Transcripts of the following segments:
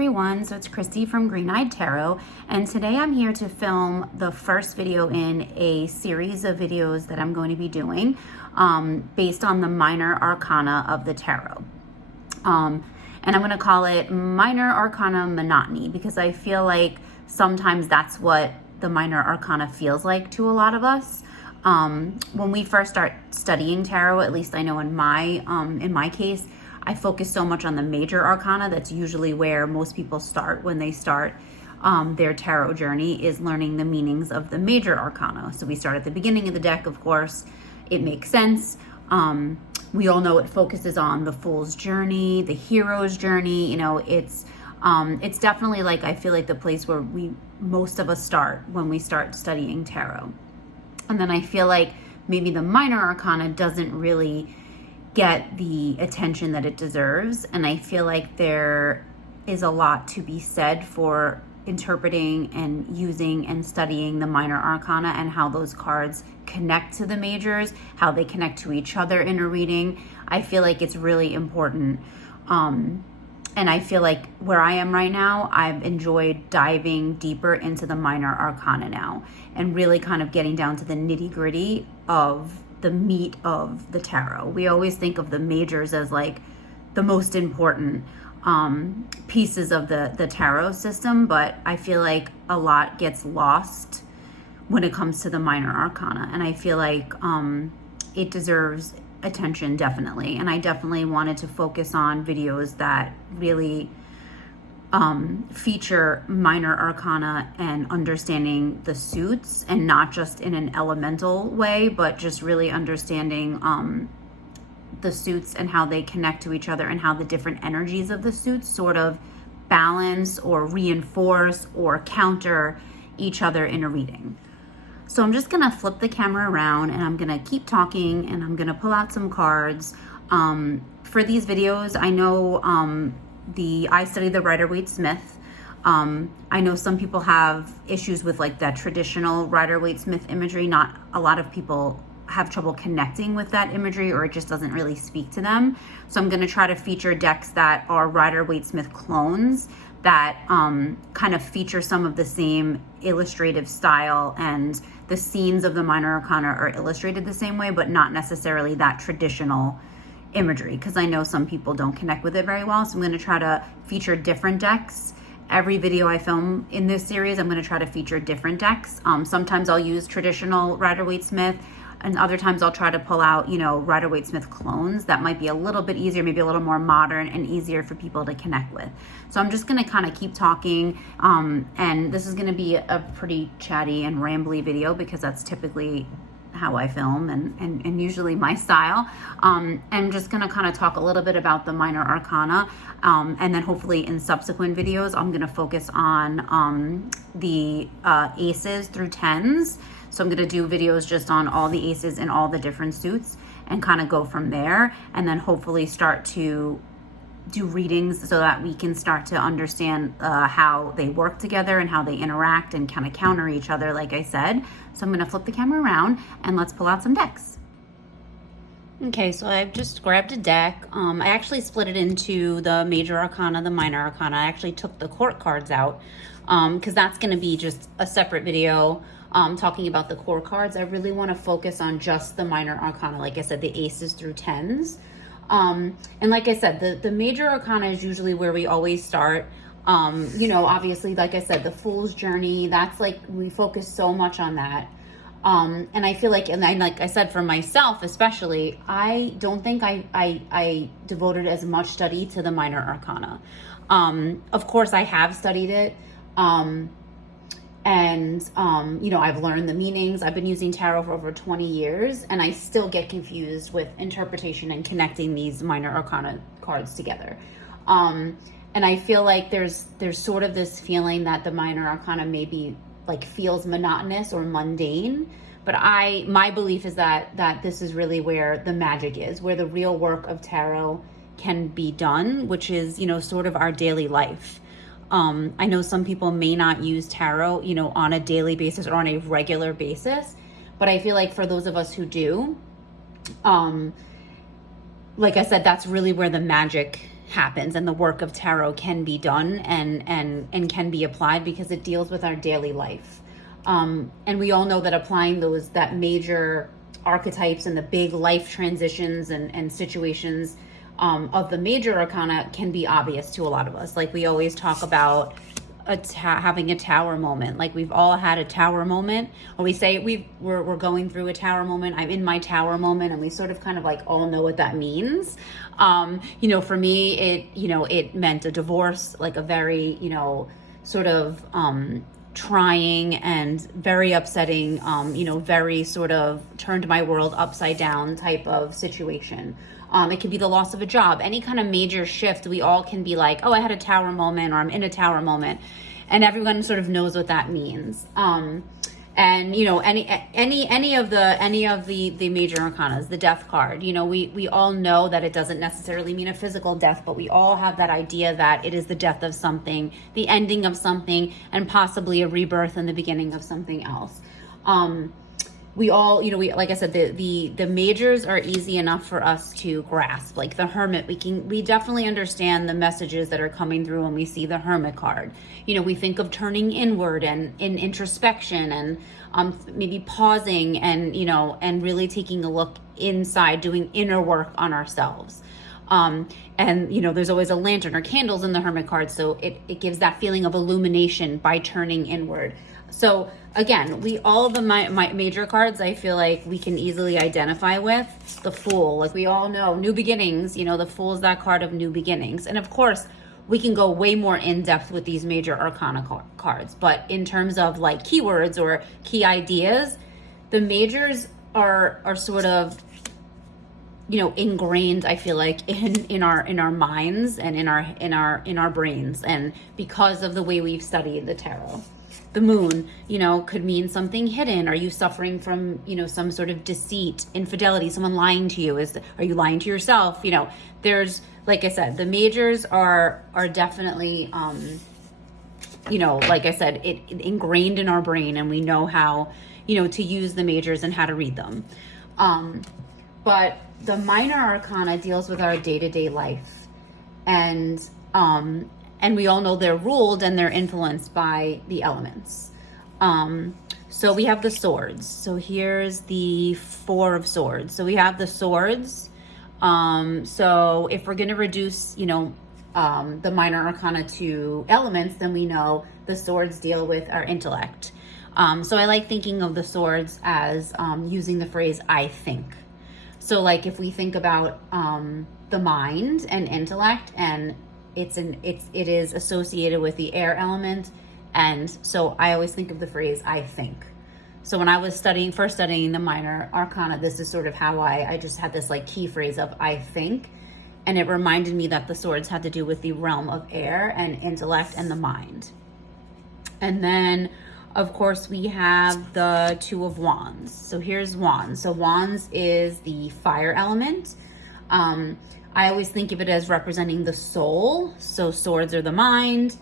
everyone, so it's Christy from Green Eyed Tarot, and today I'm here to film the first video in a series of videos that I'm going to be doing based on the Minor Arcana of the Tarot. And I'm going to call it Minor Arcana Monotony because I feel like sometimes that's what the Minor Arcana feels like to a lot of us. When we first start studying tarot, at least I know in my case, I focus so much on the Major Arcana. That's usually where most people start when they start their tarot journey, is learning the meanings of the Major Arcana. So we start at the beginning of the deck, of course. It makes sense. We all know it focuses on the Fool's journey, the hero's journey. You know, it's definitely, like, I feel like the place where most of us start when we start studying tarot. And then I feel like maybe the Minor Arcana doesn't really get the attention that it deserves. And I feel like there is a lot to be said for interpreting and using and studying the Minor Arcana and how those cards connect to the majors, how they connect to each other in a reading. I feel like it's really important. And I feel like where I am right now, I've enjoyed diving deeper into the Minor Arcana now and really kind of getting down to the nitty-gritty of the meat of the tarot. We always think of the majors as like the most important pieces of the tarot system, but I feel like a lot gets lost when it comes to the Minor Arcana, and I feel like it deserves attention, definitely. And I definitely wanted to focus on videos that really feature Minor Arcana and understanding the suits, and not just in an elemental way, but just really understanding the suits and how they connect to each other and how the different energies of the suits sort of balance or reinforce or counter each other in a reading. So I'm just gonna flip the camera around and I'm gonna keep talking and I'm gonna pull out some cards. For these videos, I know I study the Rider-Waite-Smith. I know some people have issues with like that traditional Rider-Waite-Smith imagery. Not a lot of people have trouble connecting with that imagery, or it just doesn't really speak to them. So I'm going to try to feature decks that are Rider-Waite-Smith clones that kind of feature some of the same illustrative style, and the scenes of the Minor Arcana are illustrated the same way, but not necessarily that traditional imagery, because I know some people don't connect with it very well. So I'm going to try to feature different decks. Every video I film in this series, I'm going to try to feature different decks. Sometimes I'll use traditional Rider-Waite-Smith, and other times I'll try to pull out, Rider-Waite-Smith clones that might be a little bit easier, maybe a little more modern and easier for people to connect with. So I'm just going to kind of keep talking, and this is going to be a pretty chatty and rambly video because that's typically how I film and usually my style. I'm just going to kind of talk a little bit about the Minor Arcana, and then hopefully in subsequent videos I'm going to focus on the aces through tens. So I'm going to do videos just on all the aces and all the different suits and kind of go from there, and then hopefully start to do readings so that we can start to understand how they work together and how they interact and kind of counter each other, like I said. So I'm going to flip the camera around and let's pull out some decks. Okay, so I've just grabbed a deck. I actually split it into the Major Arcana, the Minor Arcana. I actually took the court cards out because that's going to be just a separate video talking about the core cards. I really want to focus on just the Minor Arcana, like I said, the aces through tens. And like I said, the Major Arcana is usually where we always start. Obviously, like I said, the Fool's journey, that's like, we focus so much on that. And I feel like, like I said, for myself especially, I don't think I devoted as much study to the Minor Arcana. Of course, I have studied it. I've learned the meanings. I've been using tarot for over 20 years, and I still get confused with interpretation and connecting these Minor Arcana cards together. And I feel like there's sort of this feeling that the Minor Arcana maybe like feels monotonous or mundane, but my belief is that this is really where the magic is, where the real work of tarot can be done, which is, sort of our daily life. I know some people may not use tarot, on a daily basis or on a regular basis, but I feel like for those of us who do, like I said, that's really where the magic happens and the work of tarot can be done and can be applied, because it deals with our daily life. And we all know that applying that major archetypes and the big life transitions and situations of the major arcana can be obvious to a lot of us. Like, we always talk about having a tower moment. Like, we've all had a tower moment, or we say we're going through a tower moment. I'm in my tower moment, and we sort of kind of like all know what that means. For me, it meant a divorce, like a very, sort of trying and very upsetting, very sort of turned my world upside down type of situation. It could be the loss of a job, any kind of major shift. We all can be like, oh, I had a tower moment, or I'm in a tower moment, and everyone sort of knows what that means. And any of the major arcanas, the death card, we all know that it doesn't necessarily mean a physical death, but we all have that idea that it is the death of something, the ending of something, and possibly a rebirth and the beginning of something else. We all, like I said, the majors are easy enough for us to grasp. Like the Hermit, we definitely understand the messages that are coming through when we see the Hermit card. We think of turning inward and in introspection, and maybe pausing and really taking a look inside, doing inner work on ourselves. There's always a lantern or candles in the Hermit card, so it gives that feeling of illumination by turning inward. So again, all of the major cards, I feel like we can easily identify with. The Fool, like we all know, new beginnings, the Fool is that card of new beginnings. And of course, we can go way more in depth with these major arcana cards. But in terms of like keywords or key ideas, the majors are sort of, ingrained, I feel like, in our minds and in our brains, and because of the way we've studied the tarot. The Moon, could mean something hidden. Are you suffering from, some sort of deceit, infidelity, someone lying to you? Are you lying to yourself? There's, like I said, the majors are definitely, like I said, it ingrained in our brain, and we know how, to use the majors and how to read them. But the Minor Arcana deals with our day-to-day life, and we all know they're ruled and they're influenced by the elements. So we have the swords. So here's the Four of Swords. So we have the swords. So if we're going to reduce, the Minor Arcana to elements, then we know the swords deal with our intellect. So I like thinking of the swords as using the phrase "I think." So like if we think about the mind and intellect, and it is associated with the air element, and so I always think of the phrase "I think." So when I was first studying the Minor Arcana, this is sort of how I just had this like key phrase of "I think," and it reminded me that the swords had to do with the realm of air and intellect and the mind. And then, of course, we have the Two of Wands. So here's Wands. So Wands is the fire element. I always think of it as representing the soul. So swords are the mind.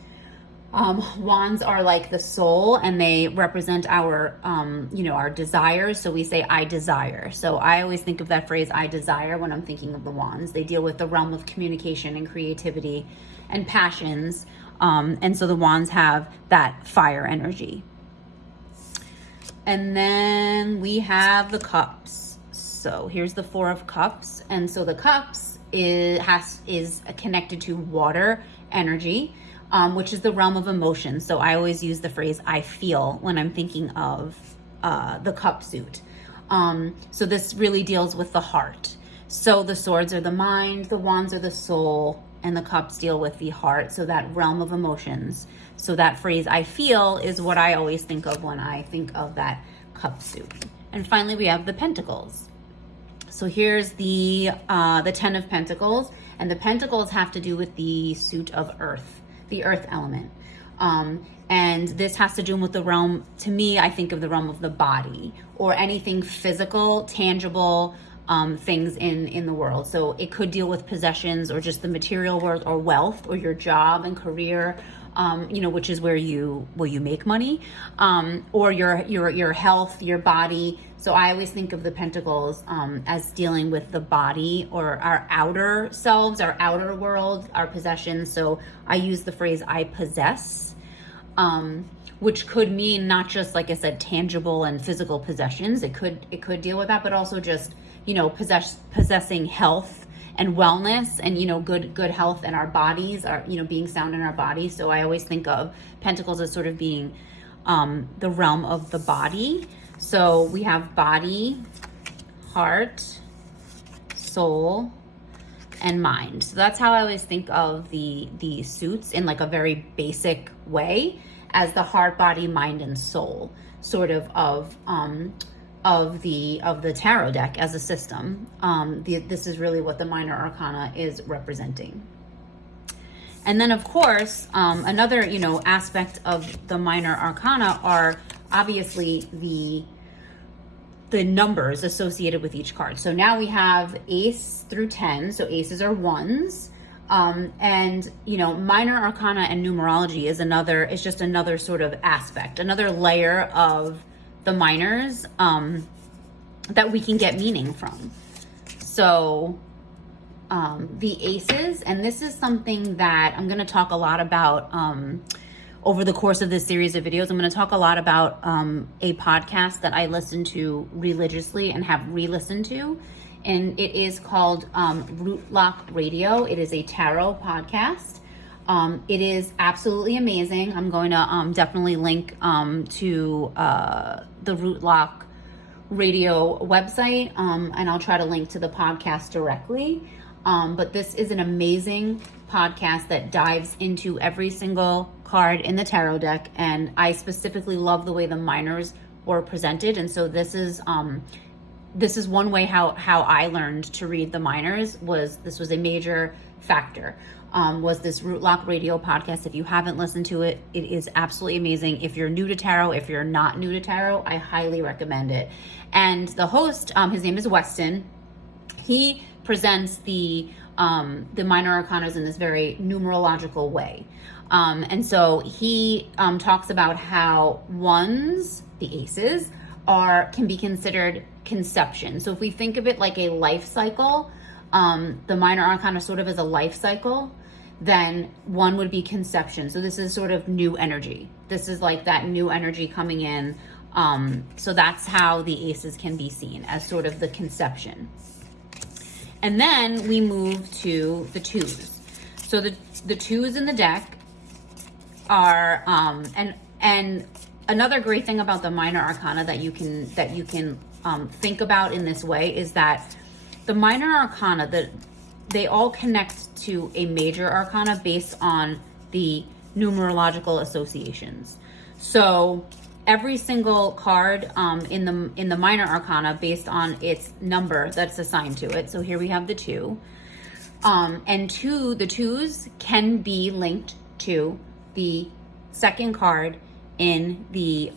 Wands are like the soul, and they represent our, our desires. So we say, "I desire." So I always think of that phrase, "I desire," when I'm thinking of the wands. They deal with the realm of communication and creativity and passions. And so the wands have that fire energy. And then we have the cups. So here's the Four of Cups. And so the cups is connected to water energy, which is the realm of emotion. So I always use the phrase "I feel" when I'm thinking of the cup suit. So this really deals with the heart. So the swords are the mind, the wands are the soul, and the cups deal with the heart. So that realm of emotions. So that phrase "I feel" is what I always think of when I think of that cup suit. And finally, we have the Pentacles. So here's the Ten of Pentacles, and the Pentacles have to do with the suit of earth, the earth element. And this has to do with the realm, to me, I think of the realm of the body, or anything physical, tangible, things in the world. So it could deal with possessions or just the material world or wealth or your job and career, which is where you make money, or your health, your body. So I always think of the pentacles as dealing with the body or our outer selves, our outer world, our possessions. So I use the phrase "I possess," which could mean not just, like I said, tangible and physical possessions. It could deal with that, but also just possessing health and wellness and good health in our bodies, our being sound in our bodies. So I always think of pentacles as sort of being the realm of the body. So we have body, heart, soul, and mind. So that's how I always think of the suits in like a very basic way, as the heart, body, mind, and soul sort of the tarot deck as a system. This is really what the Minor Arcana is representing. And then, of course, another aspect of the Minor Arcana are obviously the numbers associated with each card. So now we have ace through 10. So aces are ones. And Minor Arcana and numerology is just another sort of aspect, another layer of the minors that we can get meaning from. So the aces, and this is something that I'm going to talk a lot about over the course of this series of videos. I'm going to talk a lot about a podcast that I listen to religiously and have re-listened to, and it is called Rootlock Radio. It is a tarot podcast. It is absolutely amazing. I'm going to definitely link to the Rootlock Radio website, and I'll try to link to the podcast directly. But this is an amazing podcast that dives into every single card in the tarot deck, and I specifically love the way the minors were presented. And so this is one way how I learned to read the minors. This was a major factor. Was this Rootlock Radio podcast. If you haven't listened to it, it is absolutely amazing. If you're new to tarot, if you're not new to tarot, I highly recommend it. And the host, his name is Weston. He presents the minor arcanas in this very numerological way. And so he talks about how ones, the aces, can be considered conception. So if we think of it like a life cycle, the minor arcana sort of as a life cycle, then one would be conception. So this is sort of new energy. This is like that new energy coming in. So that's how the aces can be seen, as sort of the conception. And then we move to the twos. So the twos in the deck are and another great thing about the minor arcana that you can think about in this way is that the minor arcana, they all connect to a major arcana based on the numerological associations. So every single card in the minor arcana based on its number that's assigned to it. So here we have the 2. And the twos can be linked to the second card in the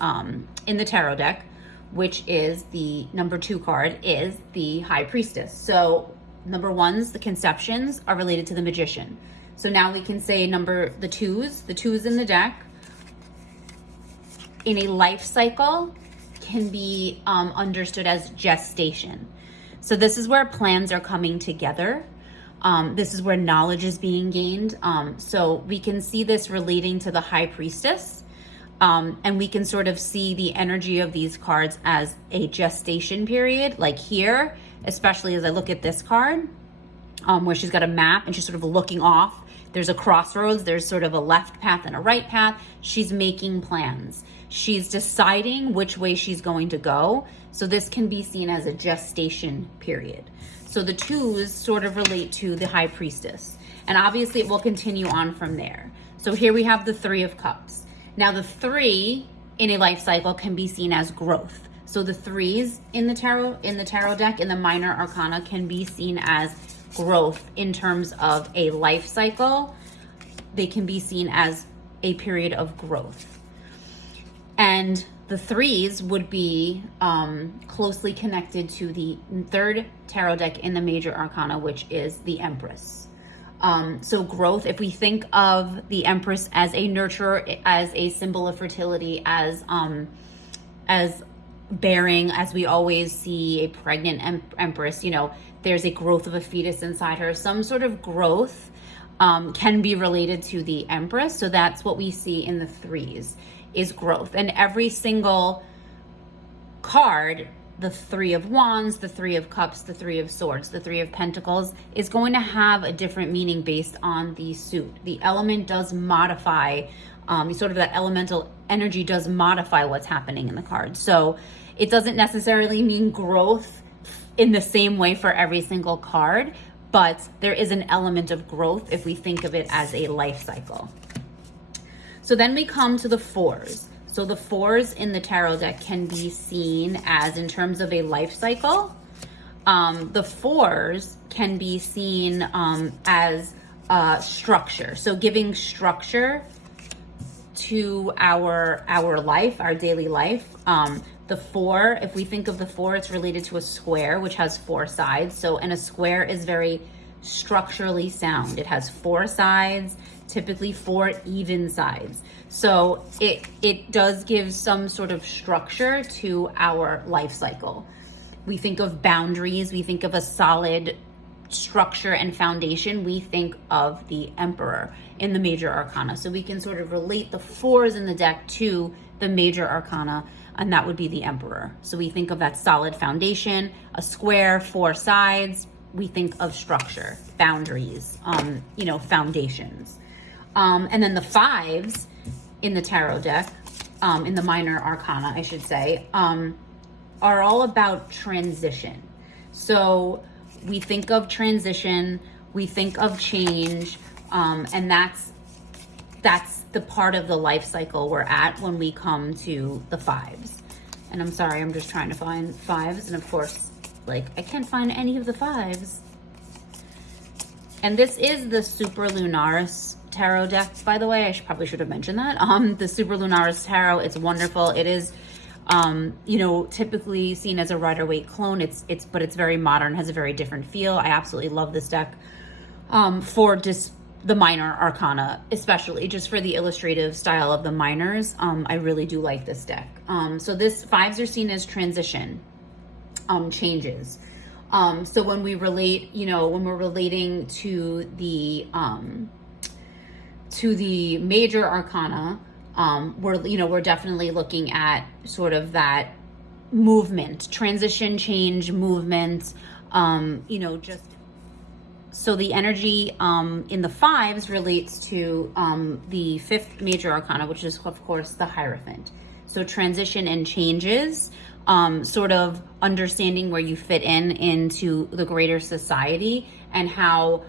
tarot deck, which is the number 2 card, is the High Priestess. So number 1's, the conceptions, are related to the Magician. So now we can say the twos in the deck in a life cycle can be understood as gestation. So this is where plans are coming together. This is where knowledge is being gained. So we can see this relating to the High Priestess. And we can sort of see the energy of these cards as a gestation period. Like here, especially as I look at this card, where she's got a map and she's sort of looking off. There's a crossroads. There's sort of a left path and a right path. She's making plans. She's deciding which way she's going to go. So this can be seen as a gestation period. So the twos sort of relate to the High Priestess. And obviously it will continue on from there. So here we have the 3 of Cups. Now the 3 in a life cycle can be seen as growth. So the 3s in the tarot deck in the minor arcana can be seen as growth in terms of a life cycle. They can be seen as a period of growth. And The threes would be closely connected to the third tarot deck in the major arcana, which is the Empress. So growth, if we think of the Empress as a nurturer, as a symbol of fertility, as bearing, as we always see a pregnant Empress, you know, there's a growth of a fetus inside her. Some sort of growth can be related to the Empress. So that's what we see in the threes, is growth. And every single card, the Three of Wands, the Three of Cups, the Three of Swords, the Three of Pentacles, is going to have a different meaning based on the suit. The element does modify, sort of that elemental energy does modify what's happening in the card. So it doesn't necessarily mean growth in the same way for every single card, but there is an element of growth if we think of it as a life cycle. So then we come to the fours. So the fours in the tarot deck can be seen as, in terms of a life cycle, the fours can be seen as structure. So giving structure to our life, our daily life. The four, if we think of the four, it's related to a square, which has four sides. So, and a square is very structurally sound. It has four sides, typically four even sides. So it does give some sort of structure to our life cycle. We think of boundaries, we think of a solid structure and foundation. We think of the Emperor in the major arcana. So we can sort of relate the fours in the deck to the major arcana, and that would be the Emperor. So we think of that solid foundation, a square, four sides. We think of structure, boundaries, you know, foundations. And then the fives in the tarot deck, in the minor arcana, I should say, are all about transition. So we think of transition, we think of change, and that's the part of the life cycle we're at when we come to the fives. And I'm sorry, I'm just trying to find fives, and of course, like, I can't find any of the fives. And this is the Super Lunaris tarot deck, by the way. I probably should have mentioned that. The Super Lunaris tarot, it's wonderful. It is, you know, typically seen as a Rider-Waite clone. But it's very modern, has a very different feel. I absolutely love this deck for just the minor arcana, especially just for the illustrative style of the minors. I really do like this deck. So this fives are seen as transition, changes. So when we relate, you know, when we're relating to the major arcana, we're definitely looking at sort of that movement, transition, change, movement, you know, just. So the energy in the fives relates to the fifth major arcana, which is, of course, the Hierophant. So transition and changes, sort of understanding where you fit into the greater society, and how,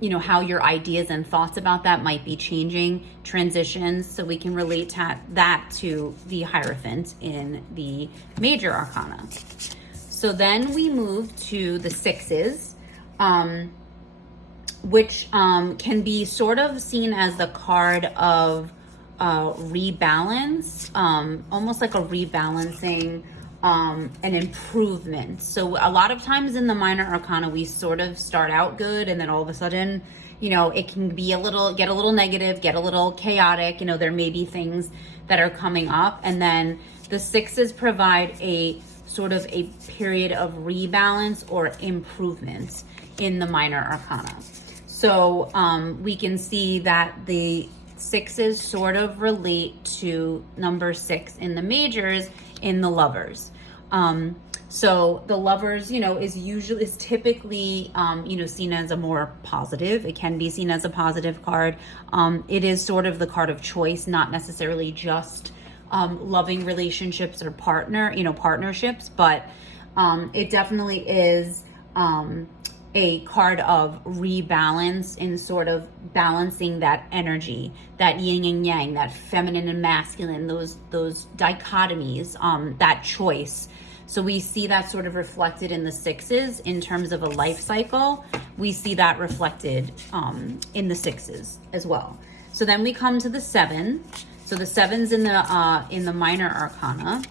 you know, how your ideas and thoughts about that might be changing, transitions. So we can relate that to the Hierophant in the major arcana. So then we move to the sixes, which can be sort of seen as the card of rebalance, almost like a rebalancing, an improvement. So a lot of times in the minor arcana, we sort of start out good, and then all of a sudden, you know, it can be get a little negative, get a little chaotic. You know, there may be things that are coming up, and then the sixes provide a sort of a period of rebalance or improvement in the minor arcana. So we can see that the sixes sort of relate to number 6 in the majors in the Lovers. So the Lovers, you know, is typically, you know, seen as a more positive. It can be seen as a positive card. It is sort of the card of choice, not necessarily just loving relationships or partnerships, but it definitely is a card of rebalance, in sort of balancing that energy, that yin and yang, that feminine and masculine, those dichotomies, that choice. So we see that sort of reflected in the sixes in terms of a life cycle. We see that reflected in the sixes as well. So then we come to the 7. So So the sevens in the Minor Arcana,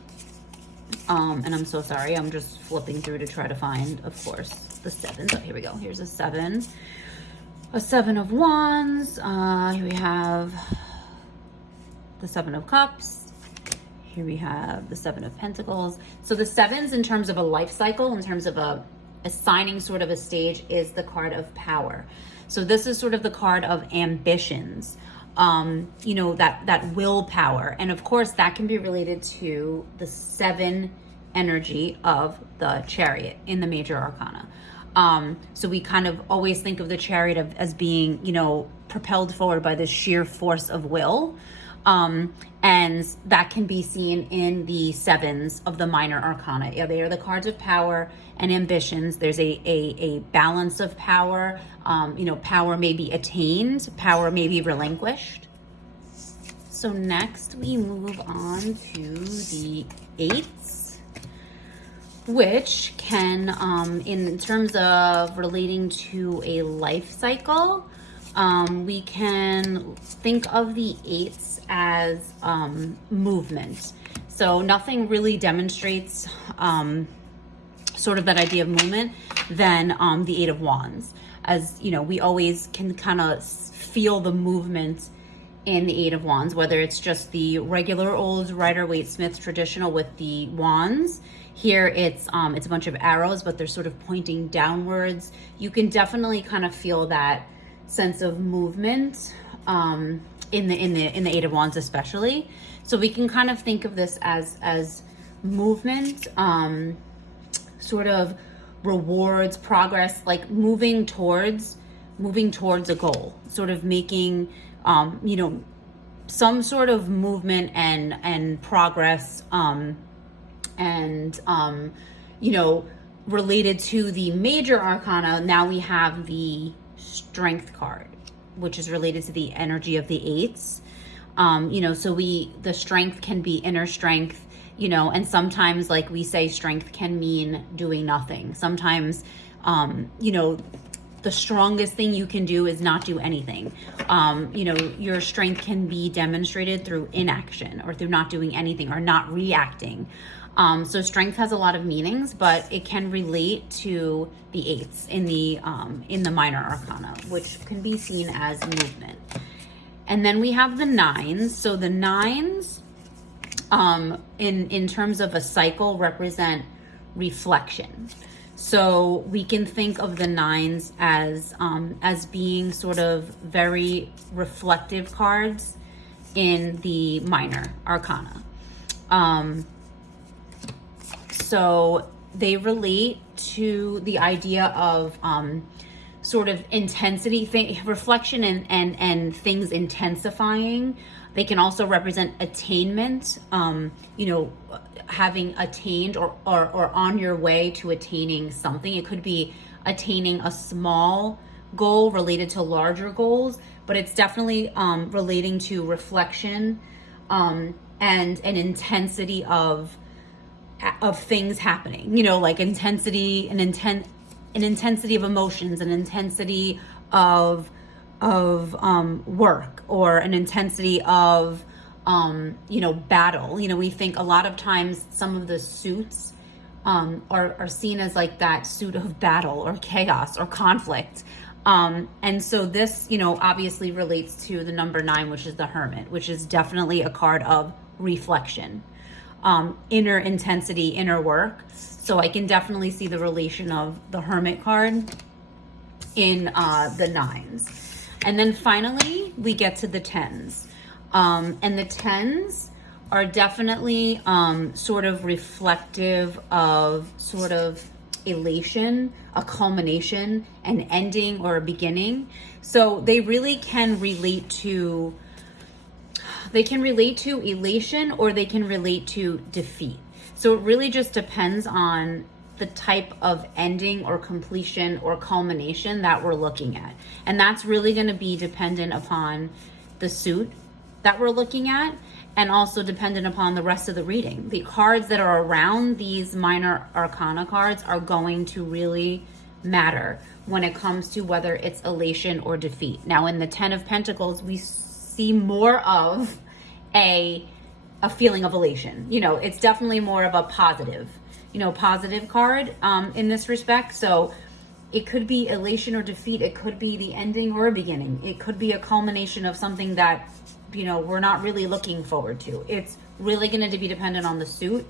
and I'm so sorry, I'm just flipping through to try to find, of course, the sevens. Oh, here we go. Here's a seven of Wands. Here we have the Seven of Cups. Here we have the Seven of Pentacles. So the sevens, in terms of a life cycle, in terms of assigning sort of a stage, is the card of power. So this is sort of the card of ambitions, you know, that willpower. And of course, that can be related to the seven energy of the Chariot in the Major Arcana. So we kind of always think of the Chariot as being, you know, propelled forward by this sheer force of will. And that can be seen in the sevens of the Minor Arcana. Yeah, they are the cards of power and ambitions. There's a balance of power. You know, power may be attained, power may be relinquished. So next we move on to the eights, which can, in terms of relating to a life cycle, we can think of the eights as movement. So nothing really demonstrates sort of that idea of movement than the Eight of Wands. As you know, we always can kind of feel the movement in the Eight of Wands, whether it's just the regular old Rider-Waite-Smith traditional with the wands. Here it's a bunch of arrows, but they're sort of pointing downwards. You can definitely kind of feel that sense of movement in the Eight of Wands especially. So we can kind of think of this as movement, sort of rewards, progress, like moving towards a goal, sort of making you know, some sort of movement and progress, you know, related to the Major Arcana. Now we have the Strength card, which is related to the energy of the eights. You know, so the strength can be inner strength, you know, and sometimes, like we say, strength can mean doing nothing. Sometimes, you know, the strongest thing you can do is not do anything. You know, your strength can be demonstrated through inaction or through not doing anything or not reacting. So strength has a lot of meanings, but it can relate to the eights in the Minor Arcana, which can be seen as movement. And then we have the nines. So the nines, in terms of a cycle, represent reflection. So we can think of the nines as being sort of very reflective cards in the Minor Arcana. So they relate to the idea of sort of intensity, reflection and things intensifying. They can also represent attainment, you know, having attained or on your way to attaining something. It could be attaining a small goal related to larger goals, but it's definitely relating to reflection and an intensity of things happening, you know, like intensity, an intensity of emotions, an intensity of work, or an intensity of you know, battle. You know, we think a lot of times some of the suits are seen as like that suit of battle or chaos or conflict. And so this, you know, obviously relates to the number 9, which is the Hermit, which is definitely a card of reflection, inner intensity, inner work. So I can definitely see the relation of the Hermit card in the 9s. And then finally, we get to the 10s. And the 10s are definitely sort of reflective of sort of elation, a culmination, an ending, or a beginning. So they really can relate to, elation, or they can relate to defeat. So it really just depends on the type of ending or completion or culmination that we're looking at. And that's really going to be dependent upon the suit that we're looking at, and also dependent upon the rest of the reading. The cards that are around these Minor Arcana cards are going to really matter when it comes to whether it's elation or defeat. Now in the 10 of Pentacles, we see more of a feeling of elation. You know, it's definitely more of a positive, positive card in this respect. So it could be elation or defeat. It could be the ending or a beginning. It could be a culmination of something that, we're not really looking forward to. It's really going to be dependent on the suit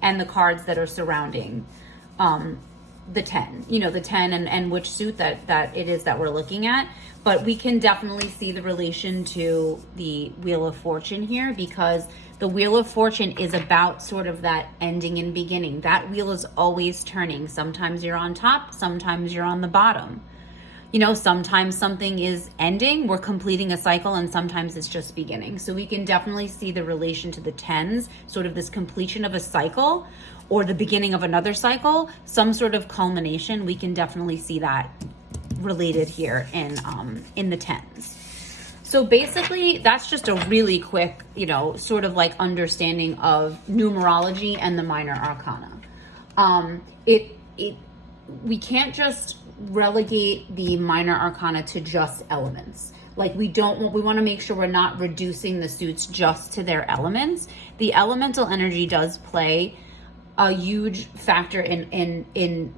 and the cards that are surrounding the 10, the 10 and which suit that it is that we're looking at. But we can definitely see the relation to the Wheel of Fortune here, because the Wheel of Fortune is about sort of that ending and beginning. That wheel is always turning. Sometimes you're on top, sometimes you're on the bottom. Sometimes something is ending, we're completing a cycle, and sometimes it's just beginning. So we can definitely see the relation to the 10s, sort of this completion of a cycle or the beginning of another cycle, some sort of culmination. We can definitely see that related here in the 10s. So basically, that's just a really quick, sort of like understanding of numerology and the minor arcana. We can't just relegate the minor arcana to just elements. Like we want to make sure we're not reducing the suits just to their elements. The elemental energy does play a huge factor in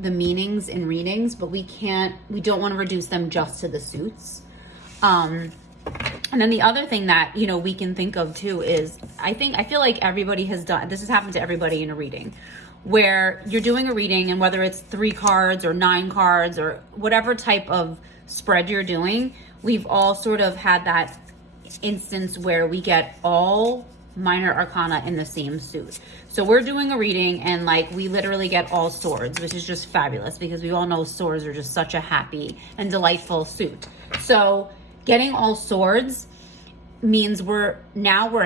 the meanings in readings, but we don't want to reduce them just to the suits. And then the other thing that, we can think of too is, I feel like everybody has done, this has happened to everybody in a reading, where you're doing a reading, and whether it's 3 cards or 9 cards or whatever type of spread you're doing, we've all sort of had that instance where we get all minor arcana in the same suit. So we're doing a reading and like we literally get all swords, which is just fabulous because we all know swords are just such a happy and delightful suit. So getting all swords means we're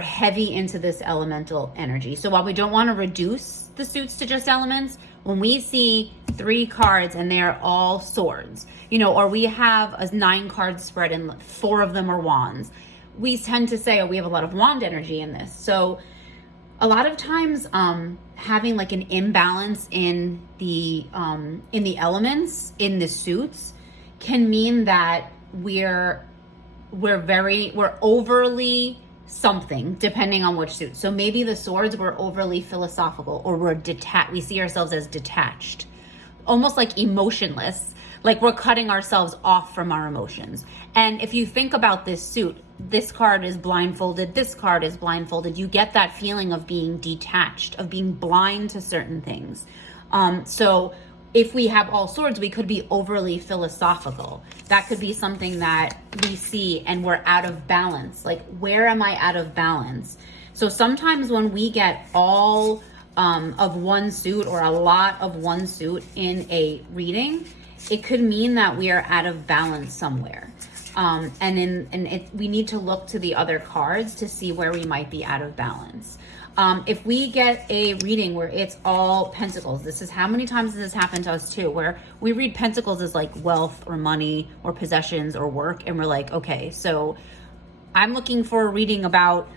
heavy into this elemental energy. So while we don't want to reduce the suits to just elements, when we see 3 cards and they're all swords, or we have a 9 card spread and 4 of them are wands, we tend to say, oh, we have a lot of wand energy in this. So a lot of times having like an imbalance in the elements in the suits can mean that we're overly something, depending on which suit. So maybe the swords, we're overly philosophical, or we see ourselves as detached, almost like emotionless, like we're cutting ourselves off from our emotions. And if you think about this suit, this card is blindfolded, this card is blindfolded, you get that feeling of being detached, of being blind to certain things. So if we have all swords, we could be overly philosophical. That could be something that we see and we're out of balance. Like, where am I out of balance? So sometimes when we get all of one suit or a lot of one suit in a reading, it could mean that we are out of balance somewhere. We need to look to the other cards to see where we might be out of balance. If we get a reading where it's all pentacles, this is how many times this has happened to us too, where we read pentacles as like wealth or money or possessions or work, and we're like, okay, so I'm looking for a reading about,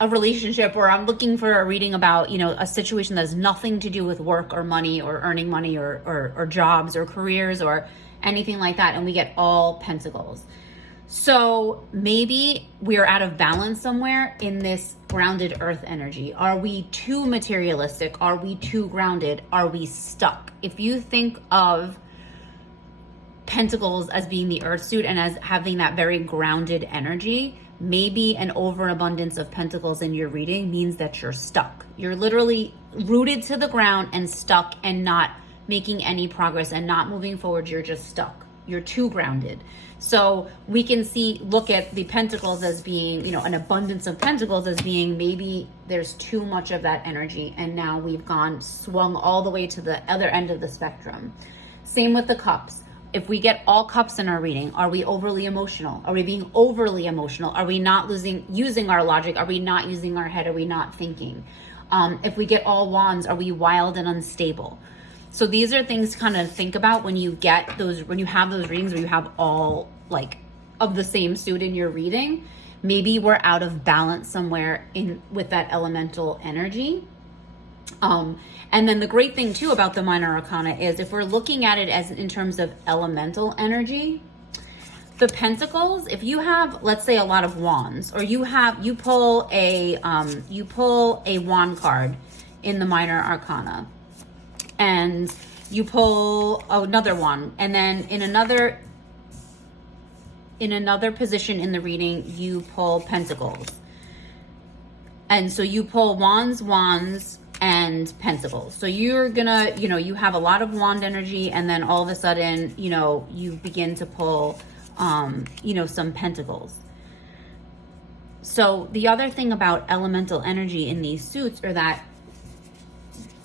a relationship, or I'm looking for a reading about, a situation that has nothing to do with work or money or earning money or jobs or careers or anything like that, and we get all pentacles. So maybe we're out of balance somewhere in this grounded earth energy. Are we too materialistic? Are we too grounded? Are we stuck? If you think of pentacles as being the earth suit and as having that very grounded energy, maybe an overabundance of pentacles in your reading means that you're stuck. You're literally rooted to the ground and stuck and not making any progress and not moving forward. You're just stuck. You're too grounded. So we can look at the pentacles as being, an abundance of pentacles as being maybe there's too much of that energy, and now we've swung all the way to the other end of the spectrum. Same with the cups. If we get all cups in our reading, are we overly emotional? Are we being overly emotional? Are we not using our logic? Are we not using our head? Are we not thinking? If we get all wands, are we wild and unstable? So these are things to kind of think about when you have those readings where you have all like of the same suit in your reading. Maybe we're out of balance somewhere with that elemental energy. And then the great thing too about the minor arcana is if we're looking at it as in terms of elemental energy, the pentacles, if you have, let's say, a lot of wands, or you pull a wand card in the Minor Arcana, and you pull another one, and then in another position in the reading, you pull pentacles. And so you pull wands, and pentacles. So you're gonna, you have a lot of wand energy, and then all of a sudden, you begin to pull, some pentacles. So the other thing about elemental energy in these suits are that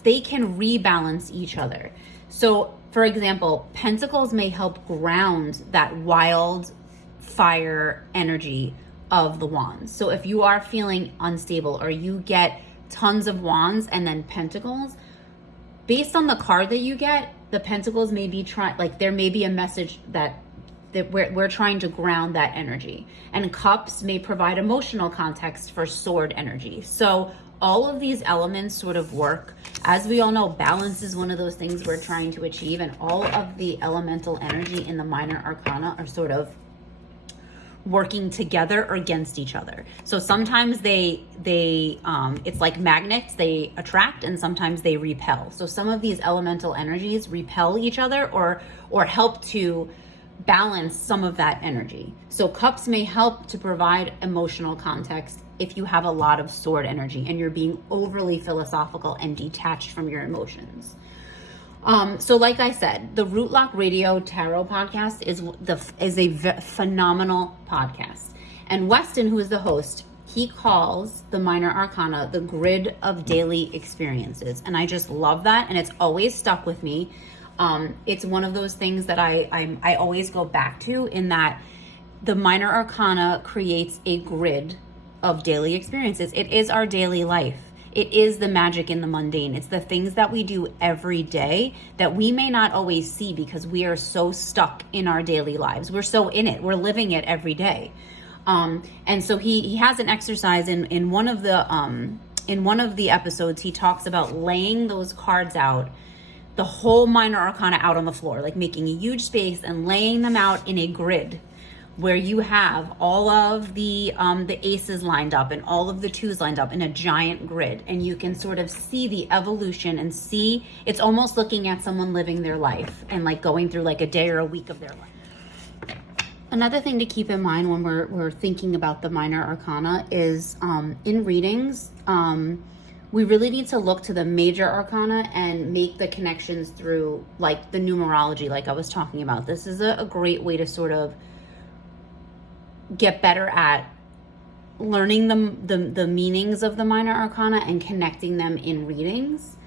they can rebalance each other. So for example, pentacles may help ground that wild fire energy of the wands. So if you are feeling unstable, or you get tons of wands and then pentacles, based on the card that you get, the pentacles may be there may be a message that we're trying to ground that energy. And cups may provide emotional context for sword energy. So all of these elements sort of work. As we all know, balance is one of those things we're trying to achieve, and all of the elemental energy in the Minor Arcana are sort of working together or against each other. So sometimes they it's like magnets, they attract, and sometimes they repel. So some of these elemental energies repel each other, or help to balance some of that energy. So cups may help to provide emotional context if you have a lot of sword energy and you're being overly philosophical and detached from your emotions. So like I said, the Rootlock Radio Tarot podcast is a phenomenal podcast. And Weston, who is the host, he calls the Minor Arcana the grid of daily experiences. And I just love that. And it's always stuck with me. It's one of those things that I always go back to, in that the Minor Arcana creates a grid of daily experiences. It is our daily life. It is the magic in the mundane. It's the things that we do every day that we may not always see because we are so stuck in our daily lives. We're so in it. We're living it every day. And so he has an exercise in one of the episodes. He talks about laying those cards out, the whole Minor Arcana out on the floor, like making a huge space and laying them out in a grid, where you have all of the aces lined up and all of the twos lined up in a giant grid. And you can sort of see the evolution and see, it's almost looking at someone living their life and like going through like a day or a week of their life. Another thing to keep in mind when we're thinking about the Minor Arcana is in readings, we really need to look to the Major Arcana and make the connections through like the numerology, like I was talking about. This is a great way to sort of get better at learning the meanings of the Minor Arcana and connecting them in readings.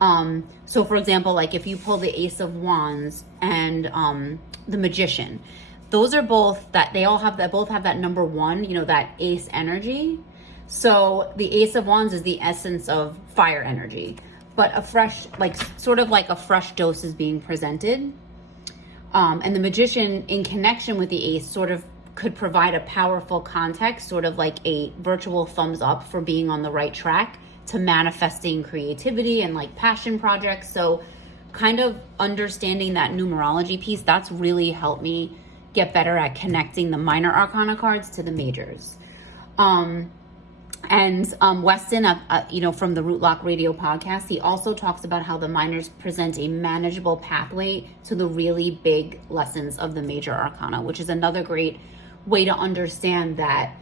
So for example, like if you pull the Ace of Wands and the Magician, those are both that both have that number one, that ace energy. So the Ace of Wands is the essence of fire energy, but a fresh dose is being presented. And the Magician, in connection with the Ace, sort of could provide a powerful context, sort of like a virtual thumbs up for being on the right track to manifesting creativity and like passion projects. So kind of understanding that numerology piece, that's really helped me get better at connecting the Minor Arcana cards to the majors. And Weston, from the Rootlock Radio podcast, he also talks about how the minors present a manageable pathway to the really big lessons of the Major Arcana, which is another great way to understand that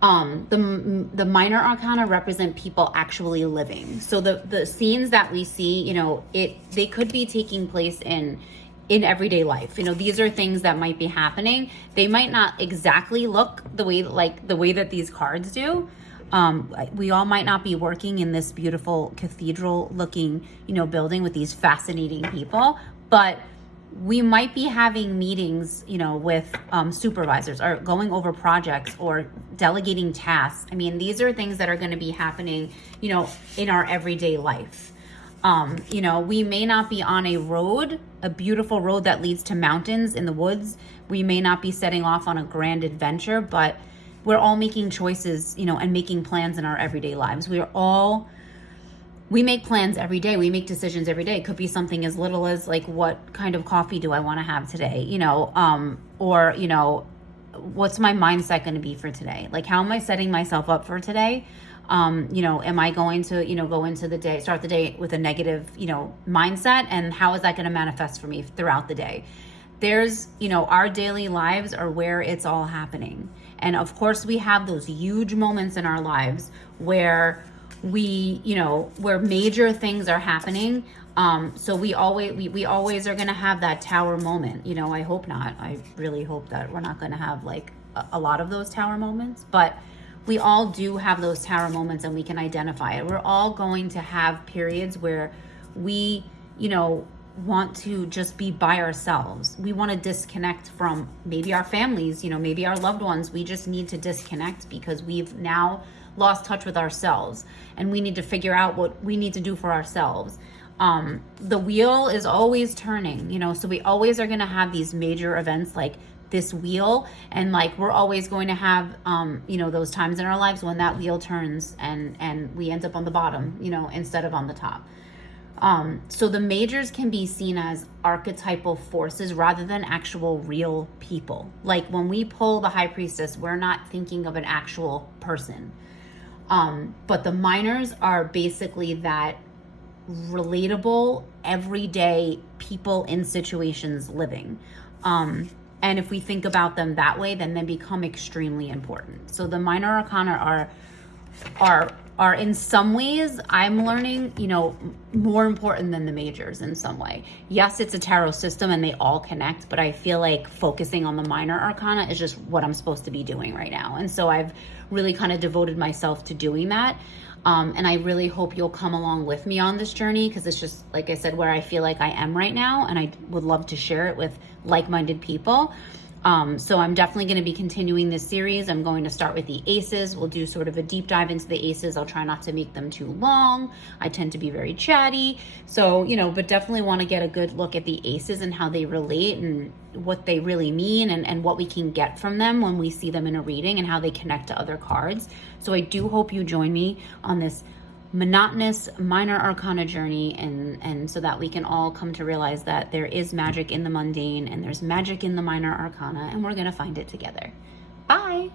the Minor Arcana represent people actually living. So the scenes that we see, they could be taking place in everyday life. These are things that might be happening. They might not exactly look the way that these cards do. We all might not be working in this beautiful cathedral looking, building with these fascinating people, but we might be having meetings, with supervisors, or going over projects, or delegating tasks. I mean, these are things that are going to be happening, in our everyday life. We may not be on a beautiful road that leads to mountains in the woods. We may not be setting off on a grand adventure, but we're all making choices, and making plans in our everyday lives. We make plans every day. We make decisions every day. It could be something as little as like, what kind of coffee do I want to have today? Or, what's my mindset going to be for today? Like, how am I setting myself up for today? Am I going to, go into the day, start the day with a negative, mindset? And how is that going to manifest for me throughout the day? There's, our daily lives are where it's all happening. And of course we have those huge moments in our lives where where major things are happening. So we always are going to have that tower moment. I hope not. I really hope that we're not going to have like a lot of those tower moments, but we all do have those tower moments and we can identify it. We're all going to have periods where we, want to just be by ourselves. We want to disconnect from maybe our families, maybe our loved ones. We just need to disconnect because we've now lost touch with ourselves and we need to figure out what we need to do for ourselves. The wheel is always turning, so we always are going to have these major events like this wheel, and like we're always going to have those times in our lives when that wheel turns and we end up on the bottom, instead of on the top. So the majors can be seen as archetypal forces rather than actual real people. Like when we pull the High Priestess, we're not thinking of an actual person. But the minors are basically that relatable, everyday people in situations living. And if we think about them that way, then they become extremely important. So the Minor Arcana are in some ways, I'm learning, more important than the majors in some way. Yes, it's a tarot system and they all connect, but I feel like focusing on the Minor Arcana is just what I'm supposed to be doing right now. And so I've really kind of devoted myself to doing that. And I really hope you'll come along with me on this journey because it's just, like I said, where I feel like I am right now. And I would love to share it with like-minded people. So I'm definitely going to be continuing this series. I'm going to start with the aces. We'll do sort of a deep dive into the aces. I'll try not to make them too long. I tend to be very chatty. So, but definitely want to get a good look at the aces and how they relate and what they really mean and what we can get from them when we see them in a reading and how they connect to other cards. So I do hope you join me on this monotonous Minor Arcana journey and so that we can all come to realize that there is magic in the mundane and there's magic in the Minor Arcana and we're going to find it together. Bye.